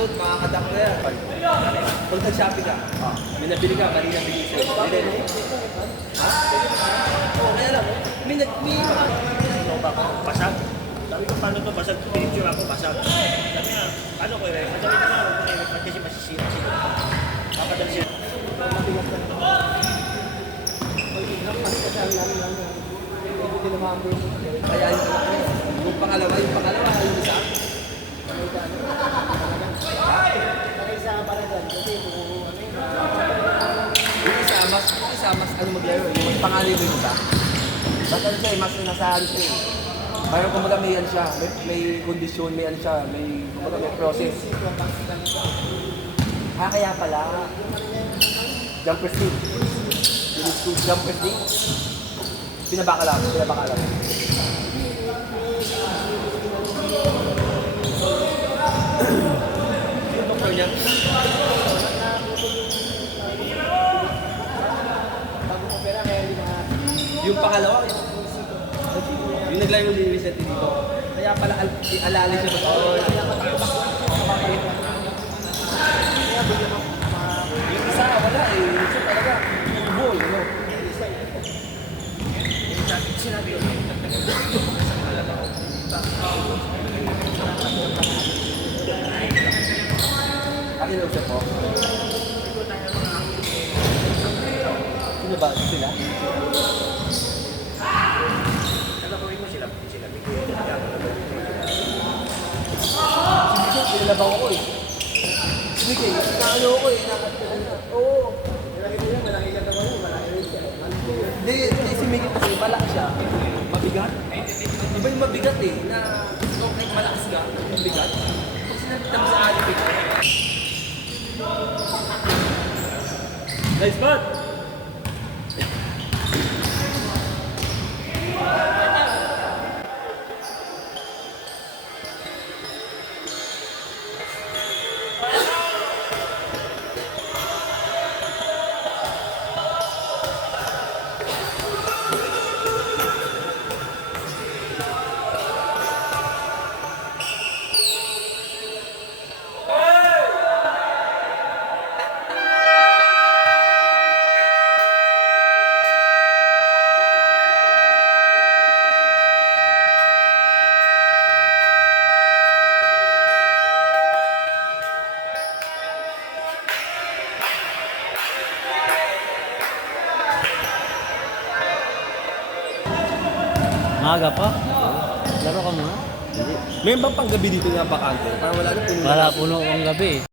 suot, makakadak na yan. Pag nag-shopping ka, may nabili ka, mali nabili sa'yo. Ha? Oo, kaya lang. May Ito ba ako? Basag. Sabi ko, paano to basag? Picture ako, basag. Sabi nga, paano ko rin? Madali na nga, huwag ko rin. Kasi masisira sila. Papadali siya. Kaya yung pangalawa, yung isa. Yung isa, mas ano magyayari, yung pangalan mo ba? Ba't ano siya, mas nasahan siya eh. Parang kumbaga may ano siya, may kondisyon, may ano siya, kumbaga may process. Kaya pala, jumper stick. Jumper stick. Pinabaka lang. Yung doktor niya. Yung pangalawa, yung naglayo ni Vicente dito. Kaya pala alali siya ba? Yung isa, wala eh. Yung isa talaga, nag-ball, ano? Sinabi ko, Akin na usap po. Sino ba? Sila? nalabawi mo sila. Sige, nilalabaw ko eh. Sige, naano ko eh. Oo. Hindi, si Miguel kasi malaki siya. Mabigat. Iba yung mabigat eh, na kahit malakas ka, yung bigat. Pag sinabita mo sa alipin. Nice spot! Maaga pa? Laro ka muna? May bang panggabi dito nga bakante? Parang wala na puno. Wala puno ang gabi.